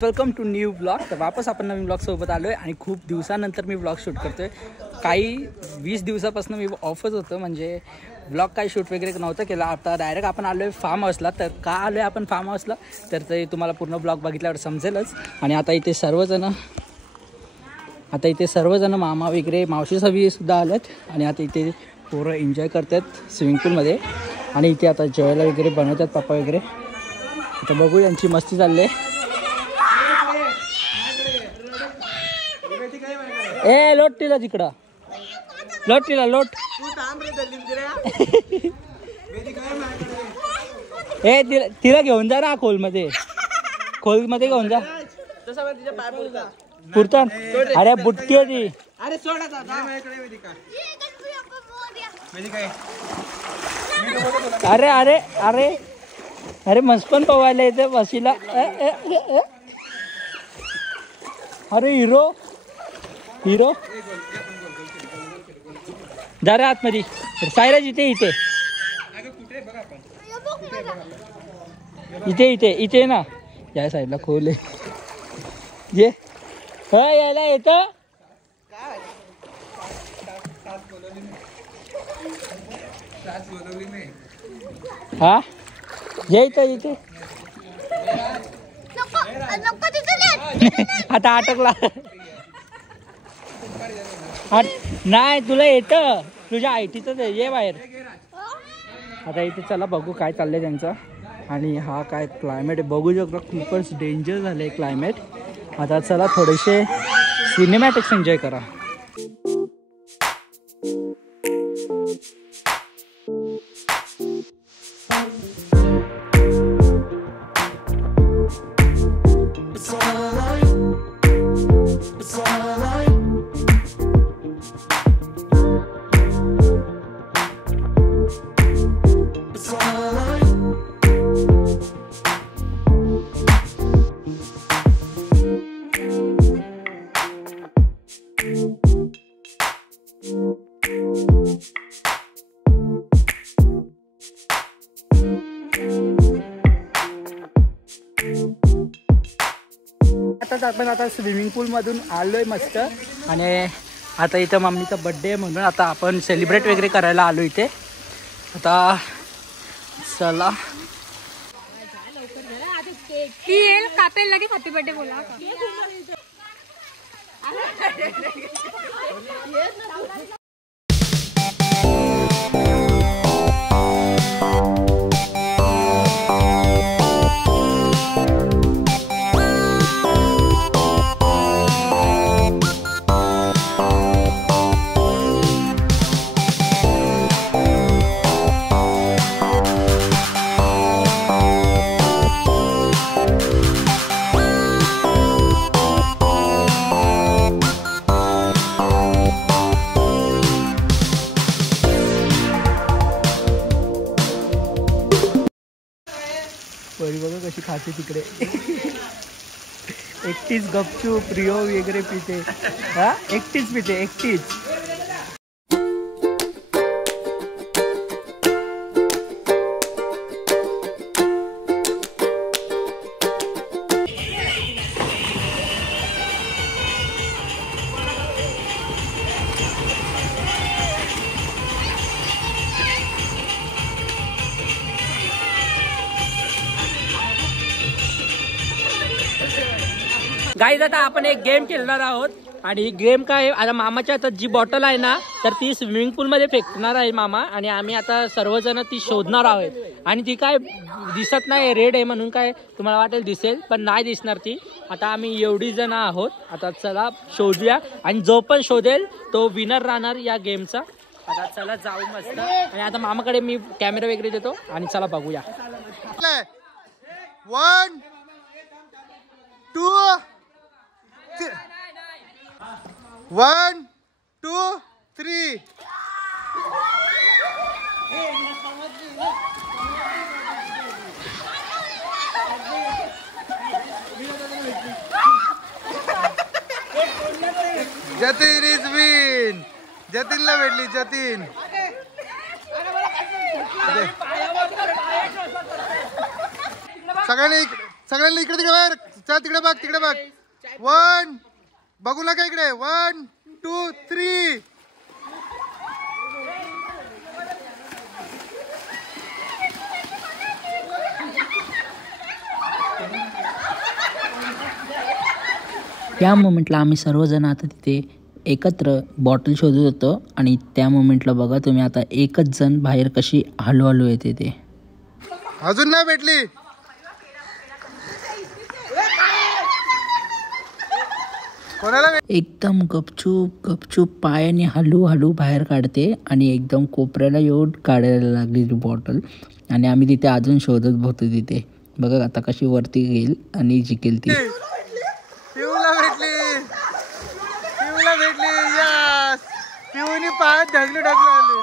Welcome to new blog. तर वापस आपण नवीन ब्लॉग सोबत आलो आहे आणि खूप दिवसानंतर मी ब्लॉग शूट करतो आहे. काही 20 दिवसापासून मी ऑफच होतं, म्हणजे ब्लॉग काही शूट वगैरे नव्हतं केलं. आता डायरेक्ट आपण आलो आहे फार्म हाऊसला. तर का आलो आहे आपण फार्म हाऊसला तर ते तुम्हाला पूर्ण ब्लॉग बघितल्यावर समजेलच. आणि आता इथे सर्वजण मामा वगैरे मावशी सगळीसुद्धा आलेत आणि आता इथे पोरं एन्जॉय करतात स्विमिंग पूलमध्ये. आणि इथे आता जेवायला वगैरे बनवतात पप्पा वगैरे. आता बघू यांची मस्ती चालली आहे. ए लोट तिला तिकडं, लोट तिला लोट. ए तिला घेऊन जा ना खोलमध्ये घेऊन जा. पुरता अरे बुटकी आहे ती. अरे अरे अरे अरे मस्त पण पवायला येते बसीला. अरे हिरो जा रे आतमध्ये. सायराज इथे ना या साईडला खोल आहे. ये यायला येतं. हा ये इथे आता अटकला. नाही तुला येतं, तुझ्या आयटीच ये बाहेर. आता इथे चला बघू काय चाललंय त्यांचं. आणि हा काय क्लायमेट बघू शकतो, खूपच डेंजर झालंय क्लायमेट. आता चला थोडेसे सिनेमॅटिक्स एन्जॉय करा. आपण आता स्विमिंग पूलमधून आलोय मस्त. आणि आता इथं मम्मीचा बड्डे म्हणून आता आपण सेलिब्रेट वगैरे करायला आलो इथे. आता चला कापेल लगेच हॅपी बर्थडे बोला. बघा कशी खाते तिकडे. एकटीच गपचूप रिओ वगैरे पिते. हा एकटीच पिते एकटीच. गाईज आता आपण एक गेम खेळणार आहोत. आणि गेम काय, आता मामाच्या हातात जी बॉटल आहे ना तर ती स्विमिंग पूल मध्ये फेकणार आहे मामा. आणि आम्ही आता सर्वजण ती शोधणार आहोत. आणि ती काय दिसत नाही, रेड आहे म्हणून काय तुम्हाला वाटेल दिसेल, पण नाही दिसणार ती. आता आम्ही एवढी जण आहोत. आता चला शोधूया आणि जो पण शोधेल तो विनर राहणार या गेमचा. आता चला जाऊ मस्त. आणि आता मामाकडे मी कॅमेरा वगैरे देतो आणि चला बघूया. 1 2 1 2 3. Jatin is win. जतीनला भेटली. जतीन सगळ्यांनी इकडे तिकडे चल तिकडे बघ 1 बघू नका इकडे 1 2 3 या मोमेंटला आम्ही सर्वजण आता तिथे एकत्र बॉटल शोधत होतो आणि त्या मोमेंटला बघा तुम्ही आता एकच जण बाहेर कशी हळूहळू येते ते. अजून नाही भेटली. कोणाला एकदम गपचूप पायाने हळूहळू बाहेर काढते आणि एकदम कोपऱ्याला येऊन काढायला लागली ती बॉटल. आणि आम्ही तिथे अजून शोधत होतो तिथे. बघा आता कशी वरती गेल आणि जिंकेल ती. पिऊला भेटली यस. पिऊनी पायात ढगली आली.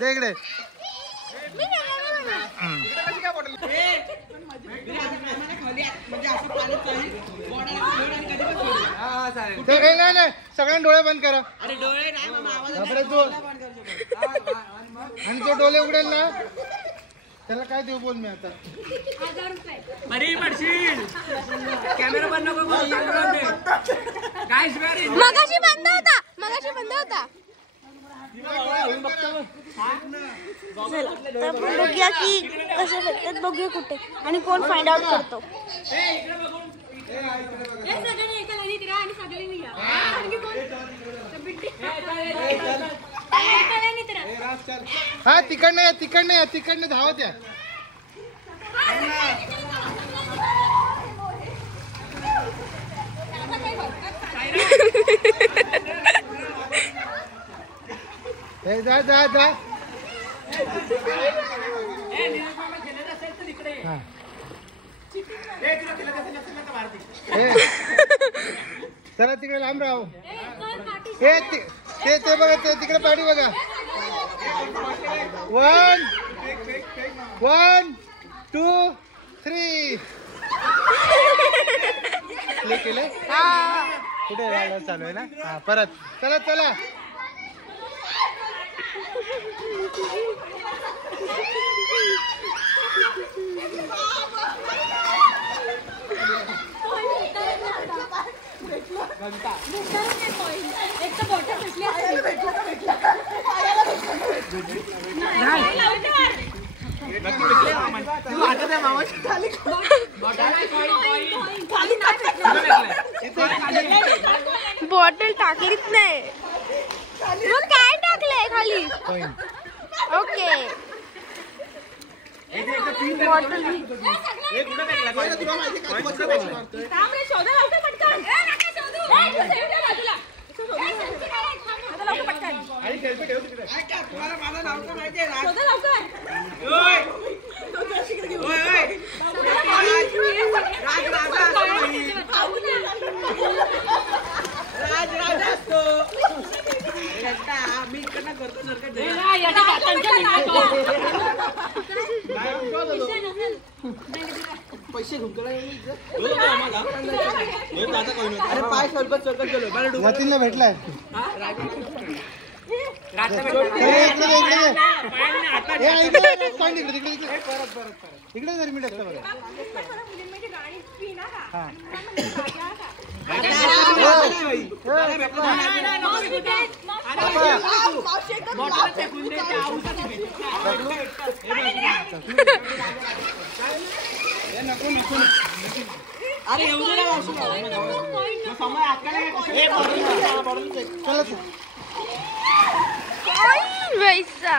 दे इकडे. नाही सगळ्यांनी डोळे बंद करा. आणि तो डोळे उघडेल ना त्याला काय देऊ बोल मी आता. कॅमेरा बंद नको. मगाशी बंद होता. तर आपण बघूया की कसे भेटतात. बघूया कुठे आणि कोण फाइंड आउट करतो. हा तिकडनं धावत या. जा चला तिकडे लांब राहू. ते बघा तिकडे पाठी बघा. 1 2 3 केले. कुठे चालू आहे ना. हा परत चला. बॉटल टाकलीच नाही. मग काय टाकलंय खाली. ओके बॉटल वतीला भेटलाय. इकडे जरी मी टाकतो बघा. अरे वैसा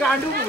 गांडू काय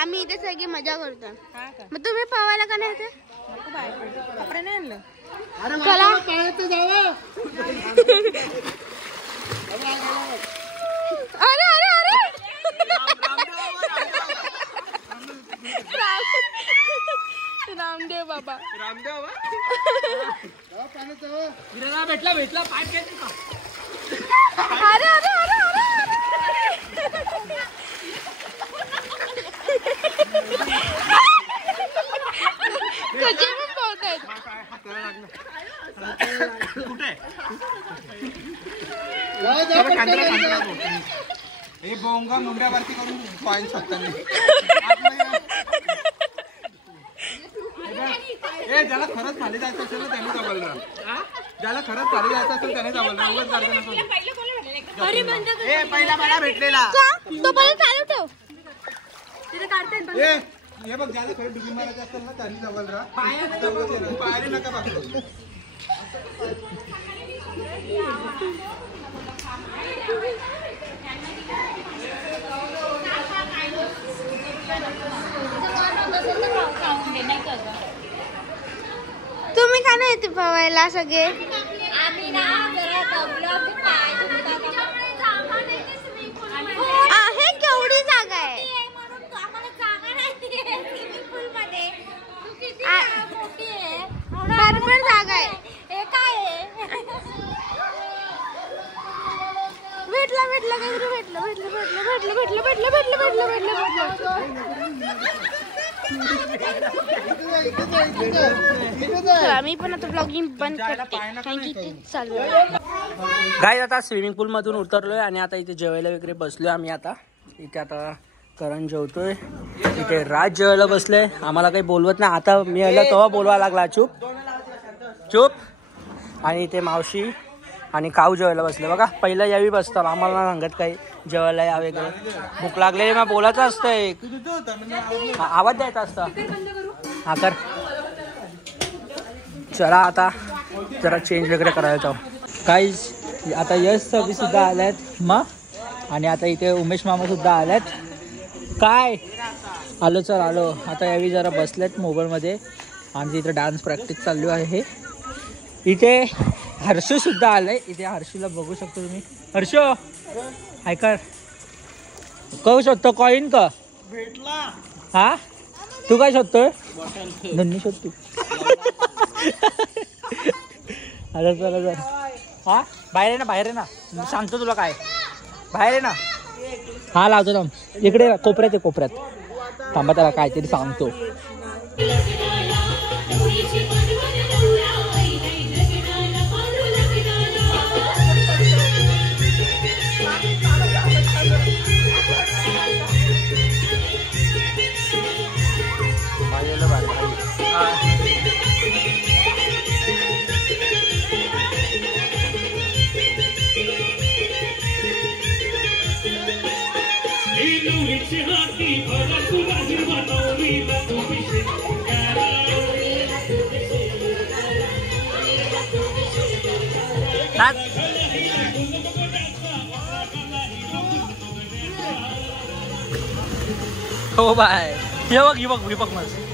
आम्ही इथे सगळी मजा करतो. मग तुम्ही पवायला का नाही येते? कपडे नाही आणलं. चला अरे अरे अरे रामदेव बाबा भेटला भेटला पाय घ्यायचं का? अरे अरे अरे अरे कधी पण बोलतायत. हे बोंगा मुंड्यावरती करून पॉईंट शकता. ज्याला खरंच खाली जायचं असेल ना त्याने जवळ राहा. ज्याला खरंच खाली जायचं असेल त्याने जवळ राहा. उगाच गाडीला पहिला मला भेटलेला तो परत चालू ठेव. हे बघ, ज्याला खरं डुबी मारायचं असेल ना त्यांनी जवळ राहा. पायरी नका बघ. तुम्ही का नाही येते पवायला सगळे? आहे केवढी जागा आहे. भरपूर जागा आहे. भेटला भेटला काहीतरी भेटलं भेटलं भेटलं भेटलं भेटलं भेटलं भेटलं भेटलं भेटलं भेटलं. मी पण आता ब्लॉगिंग बंद करते कारण की ते चालू आहे. गाईज आता स्विमिंग पूल मधून उतरलोय आणि आता इथे जेवायला वगैरे बसलोय आम्ही. आता इथे आता करण जेवतोय, इथे राज जेवायला बसले. आम्हाला काही बोलवत नाही. आता मी आलो तेव्हा बोलवा लागला चूप चूप. आणि इथे मावशी आणि काऊ जेवायला बसले बघा. पहिलं यावी बसतात, आम्हाला नाही सांगत काही जेवायला या वगैरे. भूक लागलेली मग बोलायचं असतंय, आवाज द्यायचा असता. हा कर. चला आता जरा चेंज वगैरे करायला जाऊ. काहीच आता यश सभी सुद्धा आल्यात मग. आणि आता इथे उमेश मामा सुद्धा आल्यात. काय आलो चल आलो. आता यावी जरा बसल्यात मोबाईलमध्ये. आमची इथे डान्स प्रॅक्टिस चालू आहे. इथे हर्षू सुद्धा आलंय. इथे हर्षूला बघू शकतो तुम्ही. हर्षू हाय कर. करू शोधतो कॉईन का भेटला. हा तू काय शोधतोय? धन्य शोधतो. अरे चला जर हा बाहेर आहे ना, बाहेर आहे ना. सांगतो तुला काय बाहेर आहे ना. हा लावतो थांब. इकडे कोपऱ्यात आहे, कोपऱ्यात थांबा. त्याला काहीतरी सांगतो. हो बाय. हे बघ ही बघ ही बघ मस्त.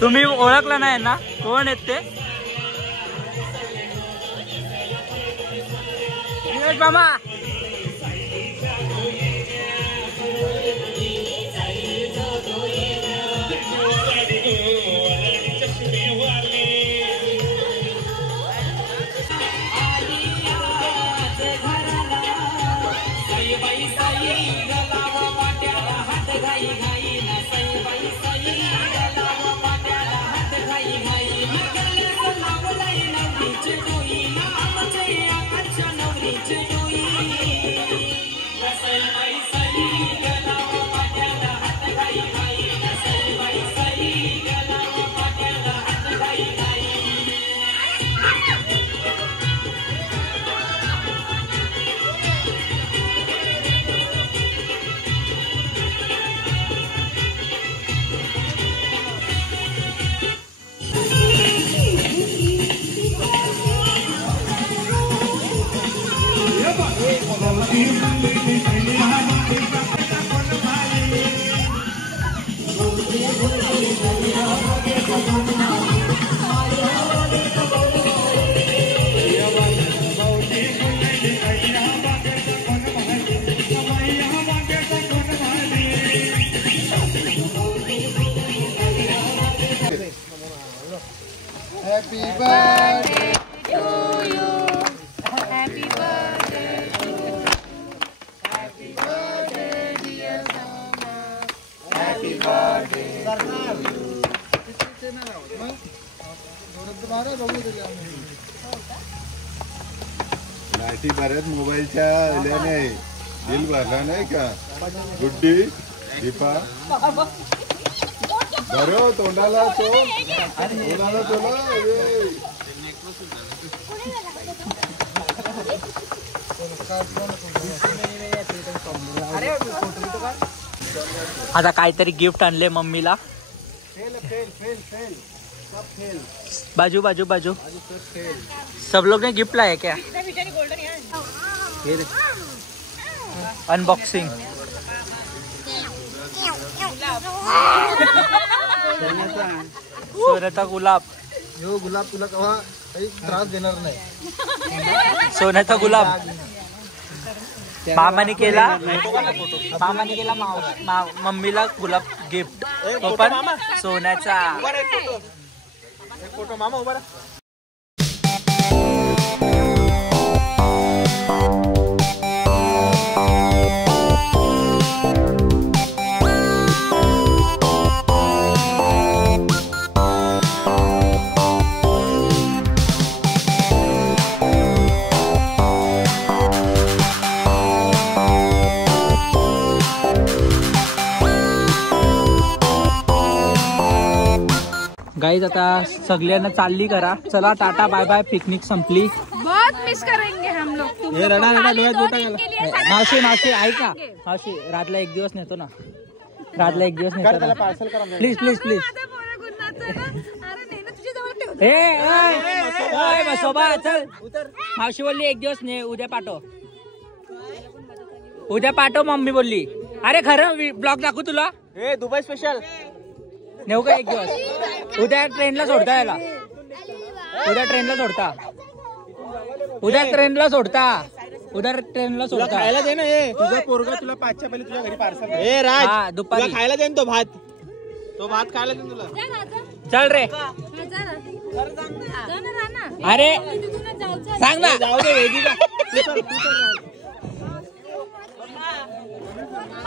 तुम्ही ओळखलं नाही ना कोण आहेत ते? नीरज मामा. Happy birthday to you. Happy birthday to you. Happy birthday dear Mama. Happy birthday लाठी भरत मोबाईलच्या आल्याने बिल भरला नाही का? गुड्डी दीपा बरो तोंडाला तो तोंडाला तोला. आता काहीतरी गिफ्ट आणले मम्मीला. बाजू बाजू बाजू सब लोग ने गिफ्ट लाया क्या? अनबॉक्सिंग. सोन्याचा गुलाब. यो गुलाब तुला केव्हा काही त्रास देणार नाही. सोन्याचा गुलाब मामाने केला. मम्मीला गुलाब गिफ्ट. तो पण सोन्याचा. फोटो मामा उभा. गाईज आता सगळ्यांना चालली करा. चला टाटा बाय बाय. पिकनिक संपली. बहुत मिस करेंगे हम लोग तुम लोग को खाली 2 दिन के लिए साथ मावशी मावशी ऐका मावशी रातला एक दिवस नेतो ना. रातला एक दिवस नेतो ना. Please please please. सोबत चल. मावशी बोलली एक दिवस ने. उद्या पाठव. उद्या पाठव मम्मी बोलली. अरे खरं ब्लॉग दाखवू तुला. दुबई स्पेशल नेऊ का एक दिवस? उद्या ट्रेनला सोडता याला. उद्या ट्रेनला सोडता. उद्या ट्रेनला सोडता. उद्या ट्रेनला सोडता. खायला दे ना. तुझा पोरगा तुला 5च्या पहिले तुझ्या घरी पार्सल. ए राज हा दुपारी खायला दे तो भात खायला दे तुला. चल रे. अरे सांग ना. जाऊ दे वेदिका.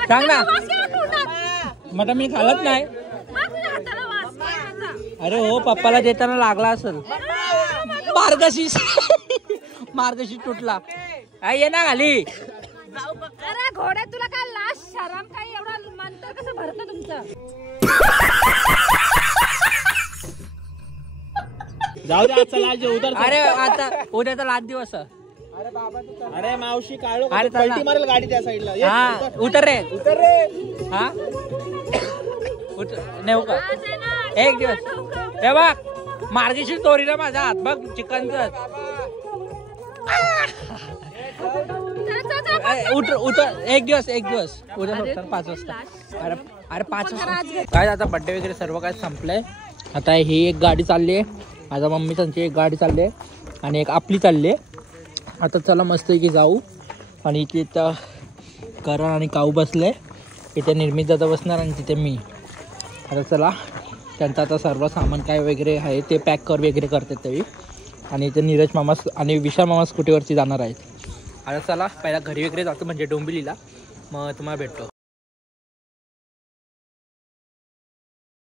सांग ना. मटन मी खालत नाही. अरे हो पप्पाला देताना लागला असेल. मार्गशीर्ष मार्गशीर्ष तुटला. ये ना खाली. अरे घोड्या तुला काय लाश शरम काय एवढा मंतर कसं भरतं तुमचं? जाऊ दे आजचा लाज उतर. अरे आता उद्याचा लास्ट दिवस. अरे मावशी काढो. अरे चल ना. पलटी मारेल गाडी त्या साईडला. हा उतर रे. उतर रे. हा नेऊ का एक दिवस? हे बघ मार्गशीर्ष तोरीला माझा हात बघ चिकनच. उतर एक दिवस उद्या सोडतात 5 वाजता. अरे 5 वाजता काय आता बर्थडे वगैरे सर्व काय संपलंय. आता ही एक गाडी चालली आहे, माझा मम्मी त्यांची एक गाडी चालली आहे आणि एक आपली चालली आहे. आता चला मस्त की जाऊ. आणि इथे इथं करण आणि काऊ बसले, इथे निर्मित दादा बसणार आणि तिथे मी. आता चला त्यांचं आता सर्व सामान काय वगैरे आहे ते पॅक वगैरे करतात त्यावेळी. आणि इथे नीरज मामा आणि विशाल मामा स्कूटीवरती जाणार आहेत. आता चला पहिला घरी वगैरे जातो म्हणजे डोंबिवलीला, मग तुम्हाला भेटतो.